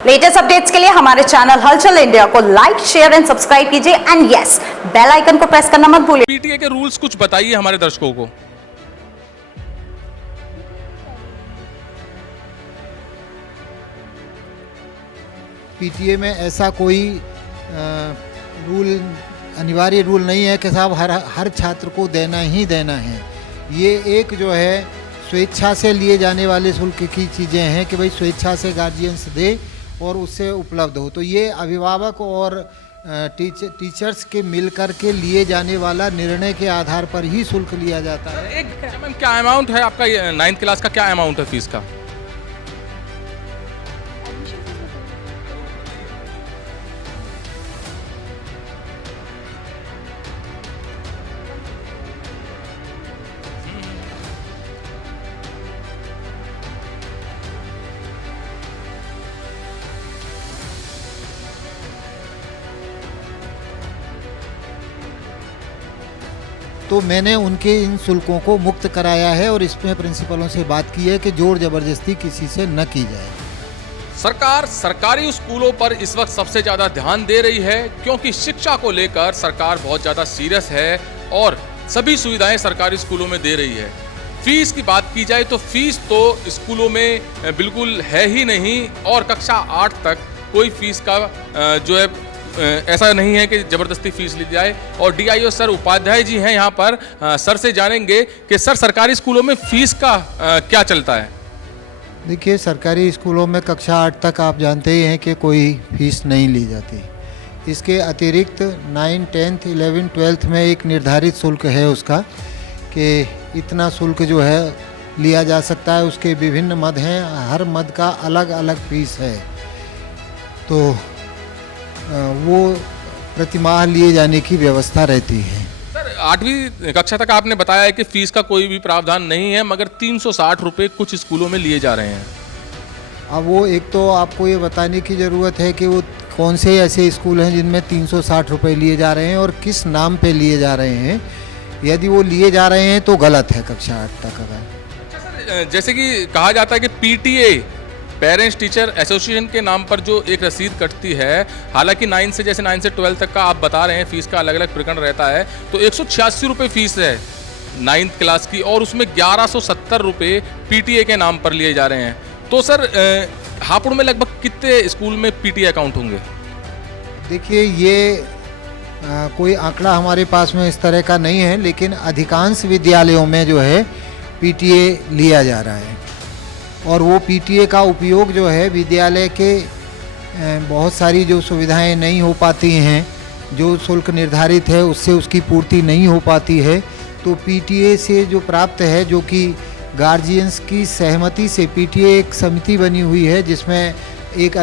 Latest updates के लिए हमारे चैनल हलचल इंडिया को लाइक, शेयर एंड सब्सक्राइब कीजिए एंड यस, बेल आइकन को प्रेस करना मत भूलिए। पीटीए के रूल्स कुछ बताइए हमारे दर्शकों को। पीटीए में ऐसा कोई अनिवार्य रूल नहीं है कि साहब हर छात्र को देना ही देना है। ये एक जो है स्वेच्छा से लिए जाने वाले शुल्क की चीज़ें हैं कि भाई स्वेच्छा से गार्जियंस दे और उससे उपलब्ध हो। तो ये अभिभावक और टीचर्स के मिलकर के लिए जाने वाला निर्णय के आधार पर ही शुल्क लिया जाता है। एक मैम क्या अमाउंट है आपका 9th क्लास का, क्या अमाउंट है फीस का? तो मैंने उनके इन शुल्कों को मुक्त कराया है और इसमें प्रिंसिपलों से बात की है कि जोर जबरदस्ती किसी से न की जाए। सरकार सरकारी स्कूलों पर इस वक्त सबसे ज़्यादा ध्यान दे रही है क्योंकि शिक्षा को लेकर सरकार बहुत ज़्यादा सीरियस है और सभी सुविधाएं सरकारी स्कूलों में दे रही है। फीस की बात की जाए तो फीस तो स्कूलों में बिल्कुल है ही नहीं और कक्षा 8 तक कोई फीस का जो है ऐसा नहीं है कि ज़बरदस्ती फीस ली जाए। और डीआईओ सर उपाध्याय जी हैं यहाँ पर, सर से जानेंगे कि सर सरकारी स्कूलों में फीस का क्या चलता है। देखिए, सरकारी स्कूलों में कक्षा 8 तक आप जानते ही हैं कि कोई फीस नहीं ली जाती। इसके अतिरिक्त 9, 10th, 11, 12th में एक निर्धारित शुल्क है उसका कि इतना शुल्क जो है लिया जा सकता है। उसके विभिन्न मद हैं, हर मद का अलग अलग फीस है। तो वो प्रतिमाह लिए जाने की व्यवस्था रहती है। सर 8वीं कक्षा तक आपने बताया है कि फीस का कोई भी प्रावधान नहीं है, मगर 360 रुपये कुछ स्कूलों में लिए जा रहे हैं। अब वो एक तो आपको ये बताने की ज़रूरत है कि वो कौन से ऐसे स्कूल हैं जिनमें 360 रुपये लिए जा रहे हैं और किस नाम पे लिए जा रहे हैं। यदि वो लिए जा रहे हैं तो गलत है कक्षा 8 तक। अगर अच्छा सर, जैसे कि कहा जाता है कि पीटीए पेरेंट्स टीचर एसोसिएशन के नाम पर जो एक रसीद कटती है, हालांकि 9 से 12 तक का आप बता रहे हैं फीस का अलग अलग प्रकरण रहता है, तो 186 रुपये फीस है 9th क्लास की और उसमें 1170 रुपये पीटीए के नाम पर लिए जा रहे हैं। तो सर हापुड़ में लगभग कितने स्कूल में पीटीए अकाउंट होंगे? देखिए, ये कोई आंकड़ा हमारे पास में इस तरह का नहीं है, लेकिन अधिकांश विद्यालयों में जो है पीटीए लिया जा रहा है। और वो पीटीए का उपयोग जो है विद्यालय के बहुत सारी जो सुविधाएं नहीं हो पाती हैं, जो शुल्क निर्धारित है उससे उसकी पूर्ति नहीं हो पाती है, तो पीटीए से जो प्राप्त है, जो कि गार्जियंस की सहमति से पीटीए एक समिति बनी हुई है जिसमें एक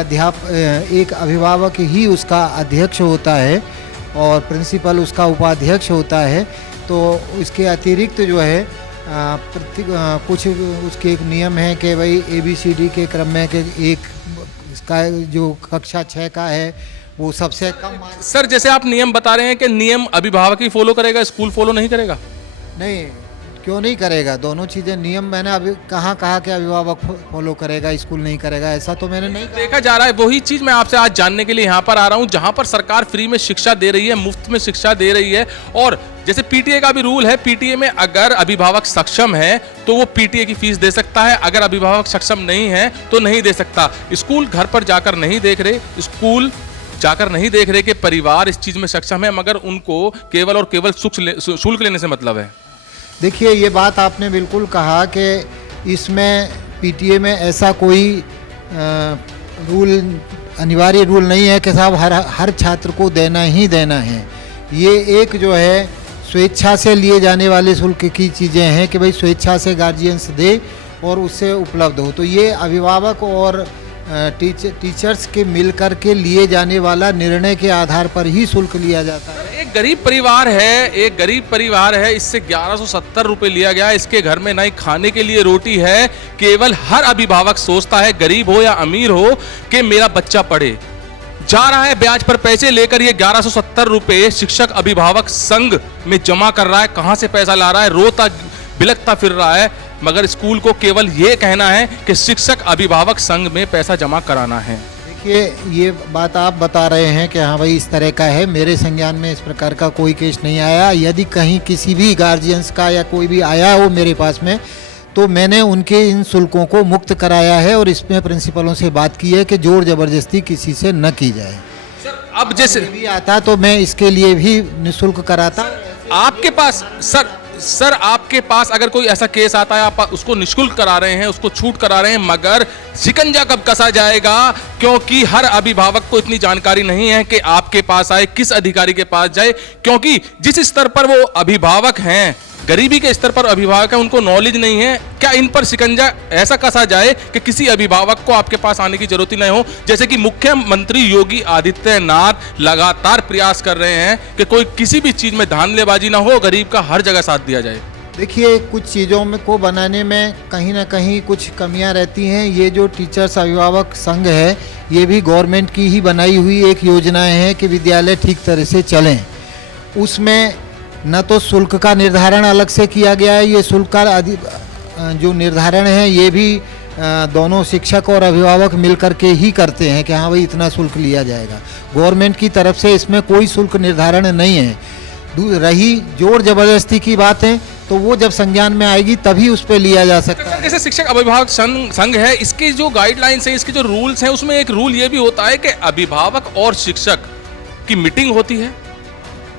अभिभावक ही उसका अध्यक्ष होता है और प्रिंसिपल उसका उपाध्यक्ष होता है। तो इसके अतिरिक्त जो है कुछ उसके एक नियम है कि भाई ABCD के क्रम में कि एक इसका जो कक्षा 6 का है वो सबसे कम। सर जैसे आप नियम बता रहे हैं कि नियम अभिभावक ही फॉलो करेगा, स्कूल फॉलो नहीं करेगा? नहीं, क्यों नहीं करेगा? दोनों चीज़ें नियम मैंने अभी कहाँ कहा कि अभिभावक फॉलो करेगा, स्कूल नहीं करेगा, ऐसा तो मैंने नहीं देखा जा रहा है। वही चीज़ मैं आपसे आज जानने के लिए यहाँ पर आ रहा हूँ, जहाँ पर सरकार फ्री में शिक्षा दे रही है, मुफ्त में शिक्षा दे रही है। और जैसे पीटीए का भी रूल है, पीटीए में अगर अभिभावक सक्षम है तो वो पीटीए की फीस दे सकता है, अगर अभिभावक सक्षम नहीं है तो नहीं दे सकता। स्कूल घर पर जाकर नहीं देख रहे, स्कूल जाकर नहीं देख रहे कि परिवार इस चीज़ में सक्षम है, मगर उनको केवल और केवल शुल्क लेने से मतलब है। देखिए, ये बात आपने बिल्कुल कहा कि इसमें पीटीए में ऐसा कोई अनिवार्य रूल नहीं है कि साहब हर छात्र को देना ही देना है। ये एक जो है स्वेच्छा से लिए जाने वाले शुल्क की चीज़ें हैं कि भाई स्वेच्छा से गार्जियंस दे और उससे उपलब्ध हो। तो ये अभिभावक और टीचर्स के मिलकर के लिए जाने वाला निर्णय के आधार पर ही शुल्क लिया जाता है। एक गरीब परिवार है, इससे 1170 रुपये लिया गया। इसके घर में ना ही खाने के लिए रोटी है। केवल हर अभिभावक सोचता है, गरीब हो या अमीर हो, कि मेरा बच्चा पढ़े। जा रहा है ब्याज पर पैसे लेकर, ये 1170 रुपये शिक्षक अभिभावक संघ में जमा कर रहा है। कहाँ से पैसा ला रहा है? रोता बिलखता फिर रहा है। मगर स्कूल को केवल ये कहना है कि शिक्षक अभिभावक संघ में पैसा जमा कराना है। देखिए, ये बात आप बता रहे हैं कि हाँ भाई इस तरह का है, मेरे संज्ञान में इस प्रकार का कोई केस नहीं आया। यदि कहीं किसी भी गार्जियंस का या कोई भी आया हो मेरे पास में, तो मैंने उनके इन शुल्कों को मुक्त कराया है और इसमें प्रिंसिपलों से बात की है कि जोर जबरदस्ती किसी से न की जाए। सर अब जैसे भी आता तो मैं इसके लिए भी निःशुल्क कराता। आपके पास सर आपके पास अगर कोई ऐसा केस आता है, आप उसको निःशुल्क करा रहे हैं, उसको छूट करा रहे हैं, मगर शिकंजा कब कसा जाएगा? क्योंकि हर अभिभावक को इतनी जानकारी नहीं है कि आपके पास आए, किस अधिकारी के पास जाए, क्योंकि जिस स्तर पर वो अभिभावक हैं, गरीबी के स्तर पर अभिभावक है, उनको नॉलेज नहीं है। क्या इन पर शिकंजा ऐसा कसा जाए कि किसी अभिभावक को आपके पास आने की जरूरत ही नहीं हो? जैसे कि मुख्यमंत्री योगी आदित्यनाथ लगातार प्रयास कर रहे हैं कि कोई किसी भी चीज में धांधलेबाजी ना हो, गरीब का हर जगह साथ दिया जाए। देखिए, कुछ चीज़ों में को बनाने में कहीं ना कहीं कुछ कमियां रहती हैं। ये जो टीचर्स अभिभावक संघ है, ये भी गवर्नमेंट की ही बनाई हुई एक योजनाएं हैं कि विद्यालय ठीक तरह से चलें। उसमें न तो शुल्क का निर्धारण अलग से किया गया है, ये शुल्क का जो निर्धारण है ये भी दोनों शिक्षक और अभिभावक मिलकर के ही करते हैं कि हाँ भाई इतना शुल्क लिया जाएगा। गवर्नमेंट की तरफ से इसमें कोई शुल्क निर्धारण नहीं है। रही जोर जबरदस्ती की बात है तो वो जब संज्ञान में आएगी तभी उस पर लिया जा सकता है। जैसे शिक्षक अभिभावक संघ है, इसके जो गाइडलाइंस है, इसके जो रूल्स हैं, उसमें एक रूल ये भी होता है कि अभिभावक और शिक्षक की मीटिंग होती है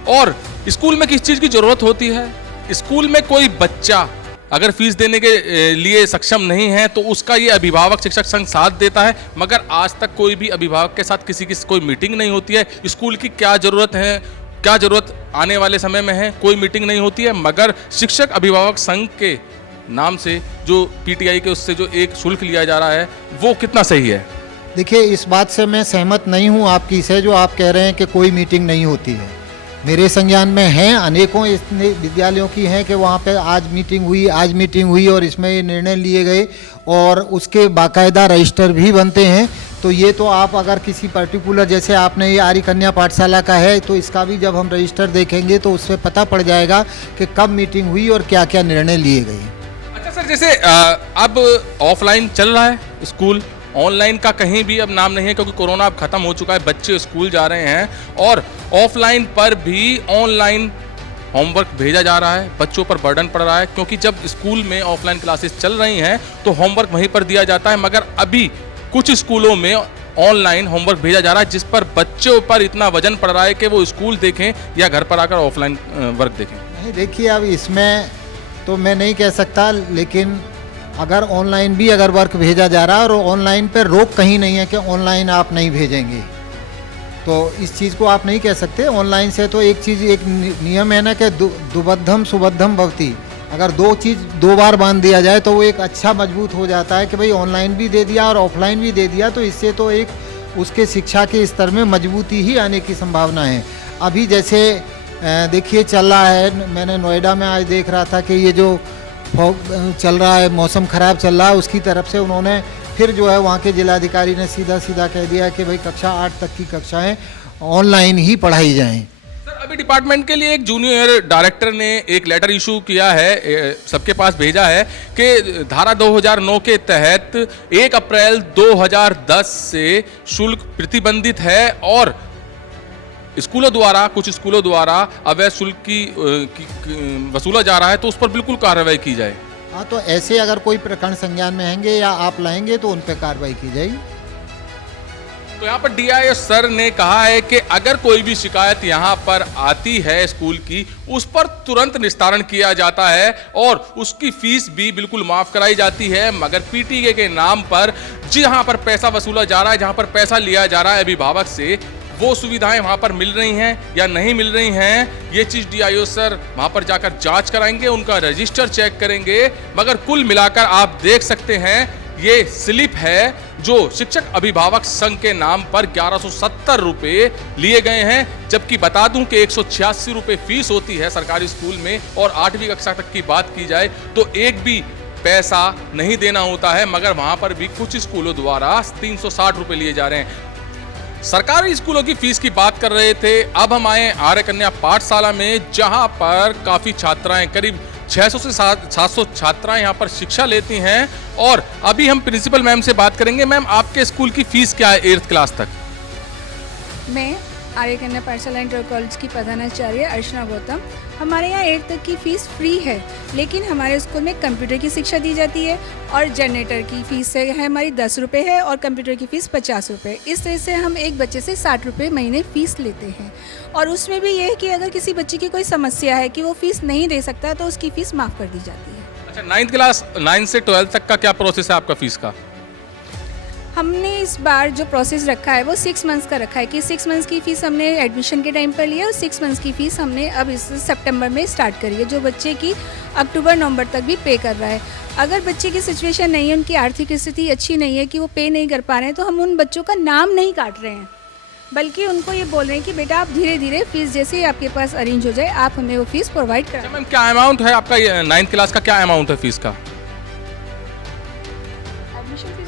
और स्कूल में किस चीज की जरूरत होती है। स्कूल में कोई बच्चा अगर फीस देने के लिए सक्षम नहीं है तो उसका ये अभिभावक शिक्षक संघ साथ देता है, मगर आज तक कोई भी अभिभावक के साथ किसी की कोई मीटिंग नहीं होती है। स्कूल की क्या जरूरत है, क्या जरूरत आने वाले समय में है, कोई मीटिंग नहीं होती है, मगर शिक्षक अभिभावक संघ के नाम से जो पीटीआई के उससे जो एक शुल्क लिया जा रहा है वो कितना सही है? देखिए, इस बात से मैं सहमत नहीं हूँ आपकी से, जो आप कह रहे हैं कि कोई मीटिंग नहीं होती है। मेरे संज्ञान में हैं, अनेकों इतने विद्यालयों की हैं कि वहाँ पे आज मीटिंग हुई और इसमें ये निर्णय लिए गए और उसके बाकायदा रजिस्टर भी बनते हैं। तो ये तो आप अगर किसी पर्टिकुलर, जैसे आपने ये आर्य कन्या पाठशाला का है, तो इसका भी जब हम रजिस्टर देखेंगे तो उससे पता पड़ जाएगा कि कब मीटिंग हुई और क्या क्या निर्णय लिए गए। अच्छा सर, जैसे अब ऑफलाइन चल रहा है स्कूल, ऑनलाइन का कहीं भी अब नाम नहीं है क्योंकि कोरोना अब खत्म हो चुका है, बच्चे स्कूल जा रहे हैं और ऑफलाइन पर भी ऑनलाइन होमवर्क भेजा जा रहा है, बच्चों पर बर्डन पड़ रहा है, क्योंकि जब स्कूल में ऑफलाइन क्लासेस चल रही हैं तो होमवर्क वहीं पर दिया जाता है, मगर अभी कुछ स्कूलों में ऑनलाइन होमवर्क भेजा जा रहा है जिस पर बच्चों पर इतना वजन पड़ रहा है कि वो स्कूल देखें या घर पर आकर ऑफलाइन वर्क देखें। नहीं, देखिए, अब इसमें तो मैं नहीं कह सकता, लेकिन अगर ऑनलाइन भी अगर वर्क भेजा जा रहा है और ऑनलाइन पर रोक कहीं नहीं है कि ऑनलाइन आप नहीं भेजेंगे, तो इस चीज़ को आप नहीं कह सकते। ऑनलाइन से तो एक चीज़, एक नियम है ना कि दुबद्धम सुबद्धम भवति, अगर दो चीज़ दो बार बांध दिया जाए तो वो एक अच्छा मजबूत हो जाता है कि भाई ऑनलाइन भी दे दिया और ऑफलाइन भी दे दिया, तो इससे तो एक उसके शिक्षा के स्तर में मजबूती ही आने की संभावना है। अभी जैसे देखिए चल रहा है, मैंने नोएडा में आज देख रहा था कि ये जो चल रहा है, मौसम ख़राब चल रहा है, उसकी तरफ से उन्होंने फिर जो है वहाँ के जिलाधिकारी ने सीधा कह दिया कि भाई कक्षा 8 तक की कक्षाएं ऑनलाइन ही पढ़ाई जाएं। सर, अभी डिपार्टमेंट के लिए एक जूनियर डायरेक्टर ने एक लेटर इशू किया है, सबके पास भेजा है कि धारा 2009 के तहत 1 अप्रैल 2010 से शुल्क प्रतिबंधित है और स्कूलों द्वारा, कुछ स्कूलों द्वारा अवैध शुल्क की वसूला जा रहा है, तो उस पर बिल्कुल कार्रवाई की जाए। हाँ, तो ऐसे अगर कोई प्रकरण संज्ञान में आएंगे या आप लाएंगे तो उन पर कार्रवाई की जाएगी। तो यहाँ पर डीआईओ सर ने कहा है कि अगर कोई भी शिकायत यहाँ पर आती है स्कूल की, उस पर तुरंत निस्तारण किया जाता है और उसकी फीस भी बिल्कुल माफ कराई जाती है, मगर पीटीए के नाम पर जहाँ पर पैसा वसूला जा रहा है, जहाँ पर पैसा लिया जा रहा है अभिभावक से, वो सुविधाएं वहां पर मिल रही हैं या नहीं मिल रही हैं, ये चीज डीआईओ सर वहां पर जाकर जांच कराएंगे, उनका रजिस्टर चेक करेंगे। मगर कुल मिलाकर आप देख सकते हैं ये स्लिप है जो शिक्षक अभिभावक संघ के नाम पर 1170 रुपए लिए गए हैं, जबकि बता दूं कि 186 रुपए फीस होती है सरकारी स्कूल में और 8वीं कक्षा तक की बात की जाए तो एक भी पैसा नहीं देना होता है, मगर वहां पर भी कुछ स्कूलों द्वारा 360 रुपए लिए जा रहे हैं। सरकारी स्कूलों की फीस की बात कर रहे थे, अब हम आए आर्य कन्या पाठशाला में, जहां पर काफी छात्राएं, करीब 600 से 700 छात्राएं यहाँ पर शिक्षा लेती हैं। और अभी हम प्रिंसिपल मैम से बात करेंगे। मैम, आपके स्कूल की फीस क्या है 8th क्लास तक? मैं आर्य कन्या पाठशाला इंटर कॉलेज की प्रधानाचार्य अर्चना गौतम। हमारे यहाँ 8th तक की फ़ीस फ्री है, लेकिन हमारे स्कूल में कंप्यूटर की शिक्षा दी जाती है और जनरेटर की फ़ीस है हमारी 10 रुपये है और कंप्यूटर की फ़ीस 50 रुपये। इस तरह से हम एक बच्चे से 60 रुपये महीने फ़ीस लेते हैं। और उसमें भी ये है कि अगर किसी बच्चे की कोई समस्या है कि वो फ़ीस नहीं दे सकता तो उसकी फ़ीस माफ़ कर दी जाती है। अच्छा, 9th क्लास 9 से 12 तक का क्या प्रोसेस है आपका फीस का? हमने इस बार जो प्रोसेस रखा है वो 6 मंथ्स का रखा है कि 6 मंथ्स की फ़ीस हमने एडमिशन के टाइम पर ली है और 6 मंथ्स की फ़ीस हमने अब इस सितंबर में स्टार्ट करी है, जो बच्चे की अक्टूबर नवंबर तक भी पे कर रहा है। अगर बच्चे की सिचुएशन नहीं है, उनकी आर्थिक स्थिति अच्छी नहीं है कि वो पे नहीं कर पा रहे हैं, तो हम उन बच्चों का नाम नहीं काट रहे हैं, बल्कि उनको ये बोल रहे हैं कि बेटा आप धीरे धीरे फीस जैसे ही आपके पास अरेंज हो जाए आप हमें वो फीस प्रोवाइड करें। मैम, क्या अमाउंट है आपका 9th क्लास का? क्या अमाउंट है फीस का? एडमिशन फीस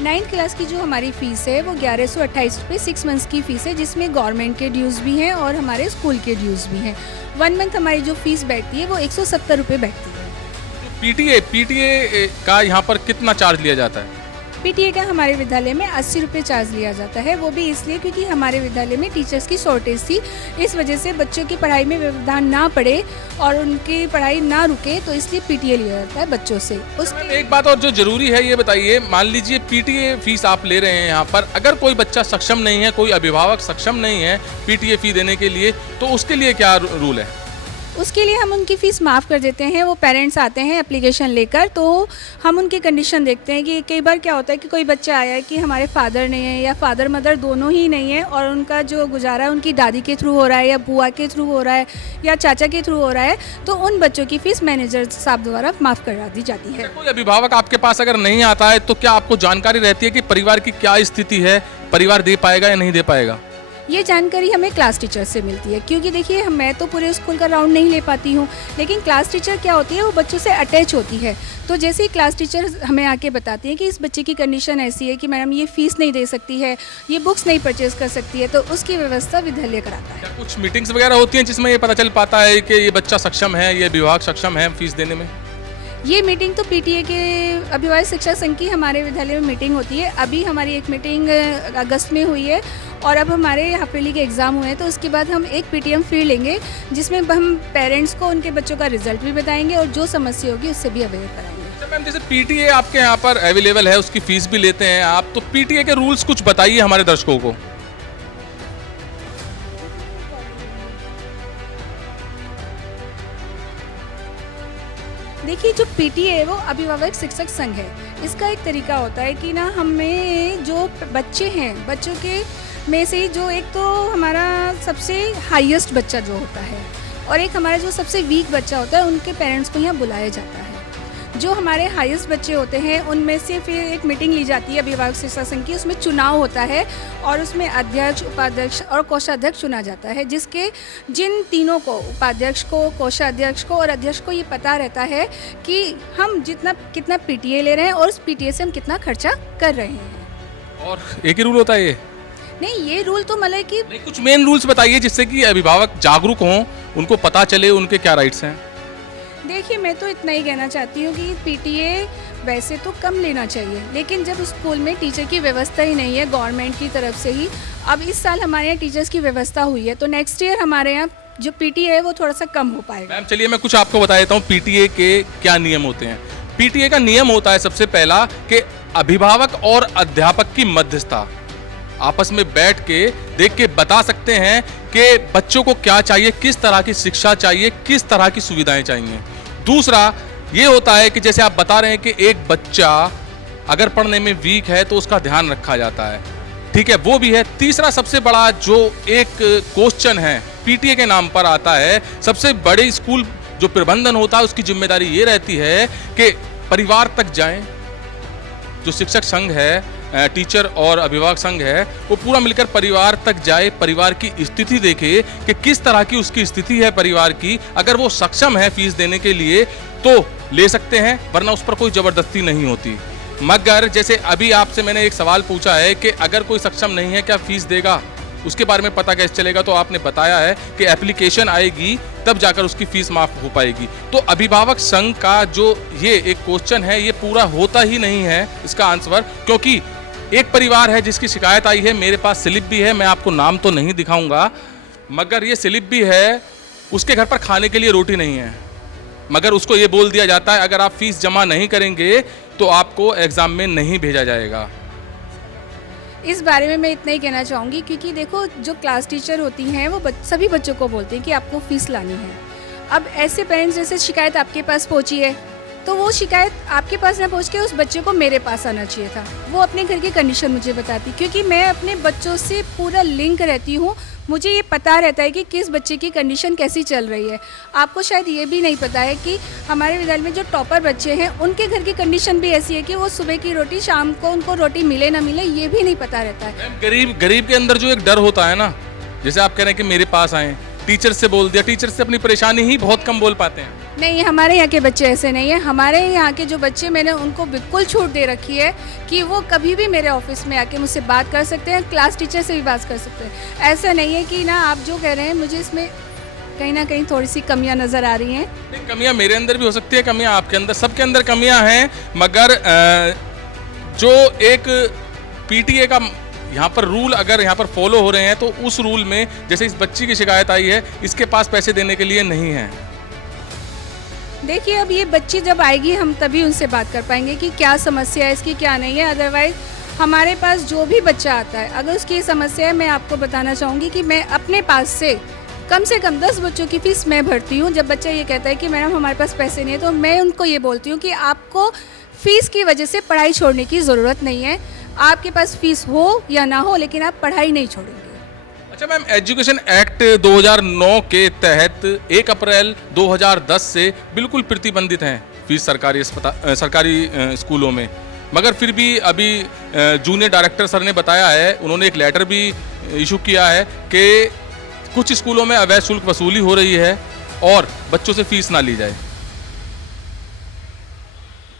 नाइन्थ क्लास की जो हमारी फ़ीस है वो 1128 रुपये 6 मंथ्स की फ़ीस है, जिसमें गवर्नमेंट के ड्यूज़ भी हैं और हमारे स्कूल के ड्यूज़ भी हैं। 1 मंथ हमारी जो फ़ीस बैठती है वो 170 रुपये बैठती है। पीटीए का यहाँ पर कितना चार्ज लिया जाता है? पीटीए का हमारे विद्यालय में 80 रुपये चार्ज लिया जाता है, वो भी इसलिए क्योंकि हमारे विद्यालय में टीचर्स की शॉर्टेज थी। इस वजह से बच्चों की पढ़ाई में व्यवधान ना पड़े और उनकी पढ़ाई ना रुके, तो इसलिए पीटीए लिया जाता है बच्चों से। उसके एक बात और जो जरूरी है ये बताइए, मान लीजिए पीटीए फीस आप ले रहे हैं यहाँ पर, अगर कोई बच्चा सक्षम नहीं है, कोई अभिभावक सक्षम नहीं है पीटीए फी देने के लिए, तो उसके लिए क्या रूल है? उसके लिए हम उनकी फ़ीस माफ़ कर देते हैं। वो पेरेंट्स आते हैं एप्लीकेशन लेकर, तो हम उनकी कंडीशन देखते हैं कि कई बार क्या होता है कि कोई बच्चा आया है कि हमारे फादर नहीं है या फादर मदर दोनों ही नहीं है और उनका जो गुजारा है उनकी दादी के थ्रू हो रहा है या बुआ के थ्रू हो रहा है या चाचा के थ्रू हो रहा है, तो उन बच्चों की फ़ीस मैनेजर साहब द्वारा माफ़ करा दी जाती है। कोई अभिभावक आपके पास अगर नहीं आता है तो क्या आपको जानकारी रहती है कि परिवार की क्या स्थिति है, परिवार दे पाएगा या नहीं दे पाएगा? ये जानकारी हमें क्लास टीचर से मिलती है, क्योंकि देखिए मैं तो पूरे स्कूल का राउंड नहीं ले पाती हूँ, लेकिन क्लास टीचर क्या होती है वो बच्चों से अटैच होती है। तो जैसे ही क्लास टीचर हमें आके बताती है कि इस बच्चे की कंडीशन ऐसी है कि मैडम ये फ़ीस नहीं दे सकती है, ये बुक्स नहीं परचेज कर सकती है, तो उसकी व्यवस्था विद्यालय कराता है। क्या कुछ मीटिंग्स वगैरह होती हैं जिसमें ये पता चल पाता है कि ये बच्चा सक्षम है, ये विभाग सक्षम है फीस देने में? ये मीटिंग तो पीटीए के अभिभावक शिक्षा संघ की हमारे विद्यालय में मीटिंग होती है। अभी हमारी एक मीटिंग अगस्त में हुई है और अब हमारे हाफिली के एग्ज़ाम हुए हैं, तो उसके बाद हम एक पीटीएम फ्री लेंगे जिसमें हम पेरेंट्स को उनके बच्चों का रिजल्ट भी बताएंगे और जो समस्या होगी उससे भी अवेयर कराएंगे। मैम, जैसे पीटीए आपके यहाँ पर अवेलेबल है, उसकी फीस भी लेते हैं आप, तो पीटीए के रूल्स कुछ बताइए हमारे दर्शकों को। देखिए, जो पीटीए है वो अभिभावक शिक्षक संघ है। इसका एक तरीका होता है कि ना हमें जो बच्चे हैं, बच्चों के में से जो एक तो हमारा सबसे हाईएस्ट बच्चा जो होता है और एक हमारा जो सबसे वीक बच्चा होता है, उनके पेरेंट्स को यहाँ बुलाया जाता है। जो हमारे हाईएस्ट बच्चे होते हैं उनमें से फिर एक मीटिंग ली जाती है अभिभावक शिक्षा संघ की, उसमें चुनाव होता है और उसमें अध्यक्ष, उपाध्यक्ष और कोषाध्यक्ष चुना जाता है, जिसके जिन तीनों को, उपाध्यक्ष को, कोषाध्यक्ष को और अध्यक्ष को, ये पता रहता है कि हम कितना पीटीए ले रहे हैं और उस पीटीए से हम कितना खर्चा कर रहे हैं। और एक ही रूल होता है ये? नहीं, ये रूल तो मतलब कि नहीं, कुछ मेन रूल्स बताइए जिससे कि अभिभावक जागरूक हों, उनको पता चले उनके क्या राइट्स हैं। देखिए, मैं तो इतना ही कहना चाहती हूँ कि पीटीए वैसे तो कम लेना चाहिए, लेकिन जब स्कूल में टीचर की व्यवस्था ही नहीं है गवर्नमेंट की तरफ से ही, अब इस साल हमारे यहाँ टीचर्स की व्यवस्था हुई है, तो नेक्स्ट ईयर हमारे यहाँ जो पीटीए है वो थोड़ा सा कम हो पाएगा। मैम, चलिए मैं कुछ आपको बता देता हूँ पीटीए के क्या नियम होते हैं। पीटीए का नियम होता है सबसे पहला कि अभिभावक और अध्यापक की मध्यस्थता, आपस में बैठ के देख के बता सकते हैं कि बच्चों को क्या चाहिए, किस तरह की शिक्षा चाहिए, किस तरह की सुविधाएं चाहिए। दूसरा ये होता है कि जैसे आप बता रहे हैं कि एक बच्चा अगर पढ़ने में वीक है तो उसका ध्यान रखा जाता है, ठीक है, वो भी है। तीसरा सबसे बड़ा जो एक क्वेश्चन है पीटीए के नाम पर आता है, सबसे बड़े स्कूल जो प्रबंधन होता है उसकी जिम्मेदारी ये रहती है कि परिवार तक जाएं। जो शिक्षक संघ है, टीचर और अभिभावक संघ है, वो पूरा मिलकर परिवार तक जाए, परिवार की स्थिति देखे कि किस तरह की उसकी स्थिति है परिवार की। अगर वो सक्षम है फीस देने के लिए तो ले सकते हैं, वरना उस पर कोई जबरदस्ती नहीं होती। मगर जैसे अभी आपसे मैंने एक सवाल पूछा है कि अगर कोई सक्षम नहीं है क्या फीस देगा, उसके बारे में पता कैसे चलेगा, तो आपने बताया है कि एप्लीकेशन आएगी तब जाकर उसकी फीस माफ हो पाएगी। तो अभिभावक संघ का जो ये एक क्वेश्चन है ये पूरा होता ही नहीं है इसका आंसर, क्योंकि एक परिवार है जिसकी शिकायत आई है, मेरे पास स्लिप भी है, मैं आपको नाम तो नहीं दिखाऊंगा, मगर ये स्लिप भी है, उसके घर पर खाने के लिए रोटी नहीं है, मगर उसको ये बोल दिया जाता है अगर आप फीस जमा नहीं करेंगे तो आपको एग्जाम में नहीं भेजा जाएगा। इस बारे में मैं इतना ही कहना चाहूँगी, क्योंकि देखो जो क्लास टीचर होती हैं वो सभी बच्चों को बोलते हैं कि आपको फ़ीस लानी है। अब ऐसे पेरेंट्स जैसे शिकायत आपके पास पहुँची है तो वो शिकायत आपके पास ना पहुँच के उस बच्चे को मेरे पास आना चाहिए था। वो अपने घर की कंडीशन मुझे बताती, क्योंकि मैं अपने बच्चों से पूरा लिंक रहती हूँ, मुझे ये पता रहता है कि किस बच्चे की कंडीशन कैसी चल रही है। आपको शायद ये भी नहीं पता है कि हमारे विद्यालय में जो टॉपर बच्चे हैं उनके घर की कंडीशन भी ऐसी है कि वो सुबह की रोटी शाम को उनको रोटी मिले ना मिले ये भी नहीं पता रहता है। गरीब के अंदर जो एक डर होता है ना, जैसे आप कह रहे हैं कि मेरे पास आए, टीचर से बोल दिया, टीचर से अपनी परेशानी ही बहुत कम बोल पाते हैं। नहीं, हमारे यहाँ के बच्चे ऐसे नहीं है। हमारे यहाँ के जो बच्चे, मैंने उनको बिल्कुल छूट दे रखी है कि वो कभी भी मेरे ऑफिस में आके मुझसे बात कर सकते हैं, क्लास टीचर से भी बात कर सकते हैं। ऐसा नहीं है कि ना आप जो कह रहे हैं, मुझे इसमें कहीं ना कहीं थोड़ी सी कमियां नज़र आ रही हैं। नहीं, कमियां मेरे अंदर भी हो सकती है, कमियां आपके अंदर, सबके अंदर कमियां हैं, मगर जो एक पीटीए का यहाँ पर रूल अगर यहाँ पर फॉलो हो रहे हैं तो उस रूल में जैसे इस बच्ची की शिकायत आई है, इसके पास पैसे देने के लिए नहीं है। देखिए, अब ये बच्ची जब आएगी हम तभी उनसे बात कर पाएंगे कि क्या समस्या है इसकी, क्या नहीं है। अदरवाइज हमारे पास जो भी बच्चा आता है, अगर उसकी समस्या है, मैं आपको बताना चाहूँगी कि मैं अपने पास से कम 10 बच्चों की फ़ीस मैं भरती हूँ। जब बच्चा ये कहता है कि मैडम हमारे पास पैसे नहीं है, तो मैं उनको ये बोलती हूँ कि आपको फ़ीस की वजह से पढ़ाई छोड़ने की ज़रूरत नहीं है। आपके पास फ़ीस हो या ना हो, लेकिन आप पढ़ाई नहीं छोड़ेंगे। अच्छा मैम, एजुकेशन एक्ट 2009 के तहत 1 अप्रैल 2010 से बिल्कुल प्रतिबंधित हैं फीस सरकारी स्कूलों में, मगर फिर भी अभी जूनियर डायरेक्टर सर ने बताया है, उन्होंने एक लेटर भी इशू किया है कि कुछ स्कूलों में अवैध शुल्क वसूली हो रही है और बच्चों से फीस ना ली जाए।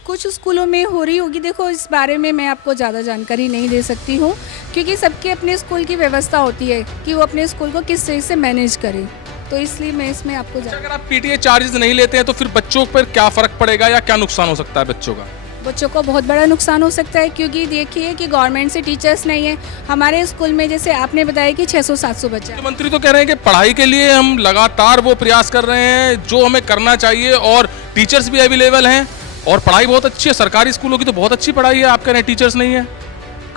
कुछ स्कूलों में हो रही होगी, देखो इस बारे में मैं आपको ज़्यादा जानकारी नहीं दे सकती हूँ, क्योंकि सबके अपने स्कूल की व्यवस्था होती है कि वो अपने स्कूल को किस तरह से मैनेज करें, तो इसलिए मैं इसमें आपको अगर आप पीटीए चार्जेस नहीं लेते हैं तो फिर बच्चों पर क्या फ़र्क पड़ेगा या क्या नुकसान हो सकता है बच्चों का? बच्चों को बहुत बड़ा नुकसान हो सकता है, क्योंकि देखिए कि गवर्नमेंट से टीचर्स नहीं है हमारे स्कूल में। जैसे आपने बताया कि 600-700 बच्चे, मुख्यमंत्री तो कह रहे हैं कि पढ़ाई के लिए हम लगातार वो प्रयास कर रहे हैं जो हमें करना चाहिए, और टीचर्स भी अवेलेबल हैं और पढ़ाई बहुत अच्छी है। सरकारी स्कूलों की तो बहुत अच्छी पढ़ाई है, आप कह रहे हैं टीचर्स नहीं है।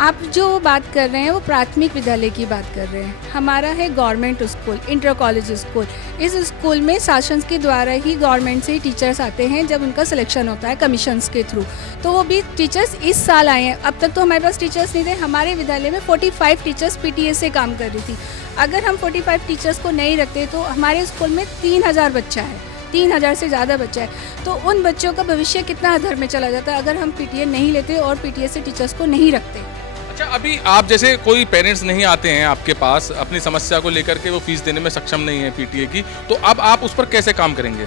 आप जो बात कर रहे हैं वो प्राथमिक विद्यालय की बात कर रहे हैं। हमारा है government school, inter college school. इस स्कूल में शासन के द्वारा ही गवर्नमेंट से ही टीचर्स आते हैं जब उनका सिलेक्शन होता है कमीशंस के थ्रू। तो वो भी टीचर्स इस साल आए हैं। अब तक तो हमारे पास टीचर्स नहीं थे। हमारे विद्यालय में 45 टीचर्स पीटीए से काम कर रही थी। अगर हम 45 टीचर्स को नहीं रखते तो हमारे स्कूल में 3000 बच्चा है, 3000 से ज़्यादा बच्चा है। तो उन बच्चों का भविष्य कितना अधर में चला जाता है अगर हम पीटीए नहीं लेते और पीटीए से टीचर्स को नहीं रखते। अच्छा, अभी आप जैसे कोई पेरेंट्स नहीं आते हैं आपके पास अपनी समस्या को लेकर के, वो फीस देने में सक्षम नहीं है पीटीए की, तो अब आप उस पर कैसे काम करेंगे?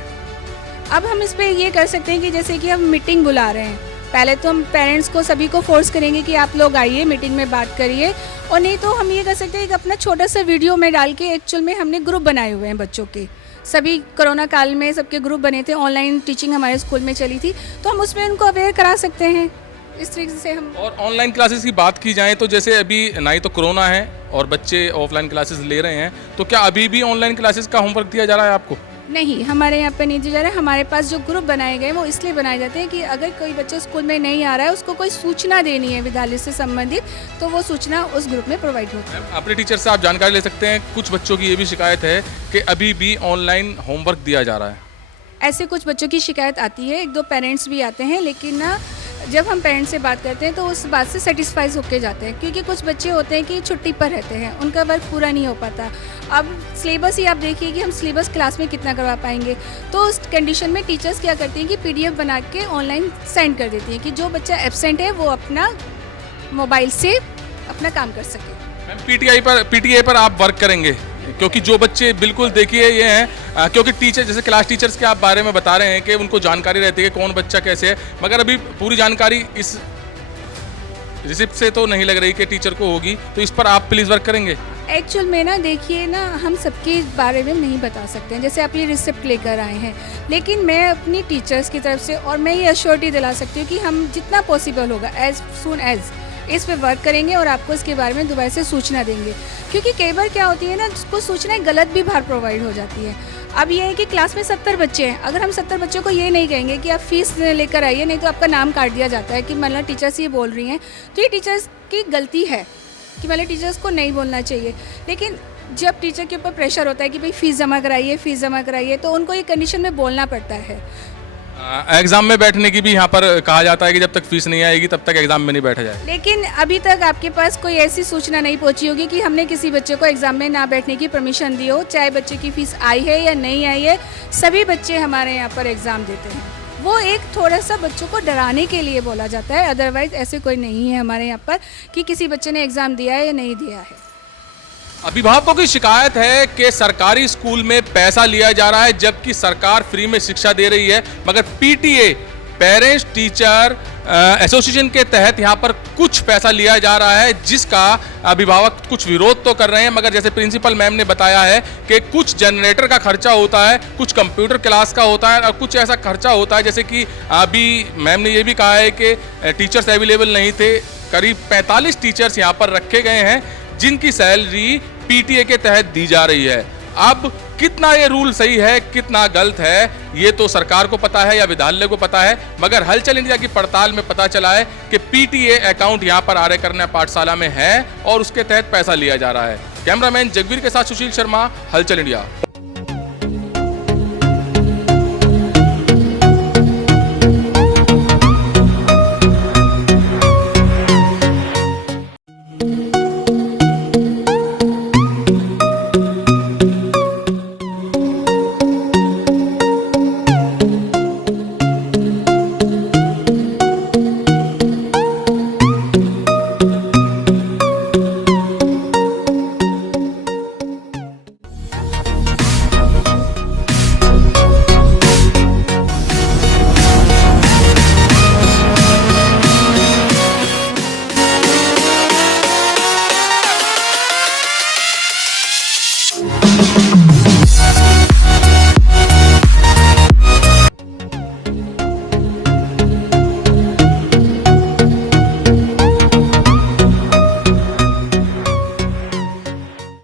अब हम इस पर ये कर सकते हैं कि जैसे कि हम मीटिंग बुला रहे हैं, पहले तो हम पेरेंट्स को सभी को फोर्स करेंगे कि आप लोग आइए मीटिंग में बात करिए, और नहीं तो हम ये कर सकते हैं कि अपना छोटा सा वीडियो में डाल के, एक्चुअल में हमने ग्रुप बनाए हुए हैं बच्चों के, सभी कोरोना काल में सबके ग्रुप बने थे, ऑनलाइन टीचिंग हमारे स्कूल में चली थी, तो हम उसमें उनको अवेयर करा सकते हैं इस तरीके से हम। और ऑनलाइन क्लासेस की बात की जाए तो जैसे अभी ना ही तो कोरोना है और बच्चे ऑफलाइन क्लासेस ले रहे हैं, तो क्या अभी भी ऑनलाइन क्लासेस का होमवर्क दिया जा रहा है आपको? नहीं, हमारे यहाँ पे नहीं दिया जा रहा है। हमारे पास जो ग्रुप बनाए गए वो इसलिए बनाए जाते हैं कि अगर कोई बच्चा स्कूल में नहीं आ रहा है, उसको कोई सूचना देनी है विद्यालय से संबंधित, तो वो सूचना उस ग्रुप में प्रोवाइड होती है। अपने टीचर से आप जानकारी ले सकते हैं। कुछ बच्चों की ये भी शिकायत है कि अभी भी ऑनलाइन होमवर्क दिया जा रहा है। ऐसे कुछ बच्चों की शिकायत आती है, 1-2 पेरेंट्स भी आते हैं, लेकिन ना जब हम पेरेंट्स से बात करते हैं तो उस बात से सेटिस्फाइज होके जाते हैं, क्योंकि कुछ बच्चे होते हैं कि छुट्टी पर रहते हैं, उनका वर्क पूरा नहीं हो पाता। अब सिलेबस ही आप देखिए कि हम सिलेबस क्लास में कितना करवा पाएंगे। तो उस कंडीशन में टीचर्स क्या करती हैं कि पीडीएफ बना के ऑनलाइन सेंड कर देती हैं कि जो बच्चा एब्सेंट है वो अपना मोबाइल से अपना काम कर सके। मैम पीटीए पर आप वर्क करेंगे, क्योंकि जो बच्चे बिल्कुल देखिए ये हैं क्योंकि टीचर जैसे क्लास टीचर्स के आप बारे में बता रहे हैं कि उनको जानकारी रहती है कि कौन बच्चा कैसे है, मगर अभी पूरी जानकारी इस रिसिप्ट से तो नहीं लग रही कि टीचर को होगी, तो इस पर आप प्लीज़ वर्क करेंगे। एक्चुअल में ना देखिए ना, हम सबके बारे में नहीं बता सकते हैं। जैसे आप ये रिसिप्ट लेकर आए हैं, लेकिन मैं अपनी टीचर्स की तरफ से और मैं ये अश्योरिटी दिला सकती हूँ कि हम जितना पॉसिबल होगा एज सून एज इस पे वर्क करेंगे और आपको इसके बारे में दोबारा से सूचना देंगे। क्योंकि कई बार क्या होती है ना, जिसको सूचनाएं गलत भी बाहर प्रोवाइड हो जाती है। अब ये है कि क्लास में 70 बच्चे हैं, अगर हम 70 बच्चों को ये नहीं कहेंगे कि आप फीस लेकर आइए, नहीं तो आपका नाम काट दिया जाता है कि मतलब टीचर्स ये बोल रही हैं, तो ये टीचर्स की गलती है कि मतलब टीचर्स को नहीं बोलना चाहिए। लेकिन जब टीचर के ऊपर प्रेशर होता है कि भाई फ़ीस जमा कराइए, तो उनको ये कंडीशन में बोलना पड़ता है। एग्जाम में बैठने की भी यहाँ पर कहा जाता है कि जब तक फीस नहीं आएगी तब तक एग्जाम में नहीं बैठा जाए। लेकिन अभी तक आपके पास कोई ऐसी सूचना नहीं पहुंची होगी कि हमने किसी बच्चे को एग्जाम में ना बैठने की परमिशन दी हो, चाहे बच्चे की फीस आई है या नहीं आई है। सभी बच्चे हमारे यहाँ पर एग्ज़ाम देते हैं। वो एक थोड़ा सा बच्चों को डराने के लिए बोला जाता है, अदरवाइज ऐसे कोई नहीं है हमारे यहाँ पर कि किसी बच्चे ने एग्ज़ाम दिया है या नहीं दिया है। अभिभावकों की शिकायत है कि सरकारी स्कूल में पैसा लिया जा रहा है जबकि सरकार फ्री में शिक्षा दे रही है, मगर पीटीए पेरेंट्स टीचर एसोसिएशन के तहत यहाँ पर कुछ पैसा लिया जा रहा है, जिसका अभिभावक कुछ विरोध तो कर रहे हैं, मगर जैसे प्रिंसिपल मैम ने बताया है कि कुछ जनरेटर का खर्चा होता है, कुछ कंप्यूटर क्लास का होता है और कुछ ऐसा खर्चा होता है जैसे कि अभी मैम ने ये भी कहा है कि टीचर्स अवेलेबल नहीं थे। करीब 45 टीचर्स यहाँ पर रखे गए हैं जिनकी सैलरी पीटीए के तहत दी जा रही है। अब कितना ये रूल सही है, कितना गलत है, ये तो सरकार को पता है या विद्यालय को पता है, मगर हलचल इंडिया की पड़ताल में पता चला है कि पीटीए अकाउंट यहाँ पर आर्य कन्या पाठशाला में है और उसके तहत पैसा लिया जा रहा है। कैमरामैन जगवीर के साथ सुशील शर्मा, हलचल इंडिया।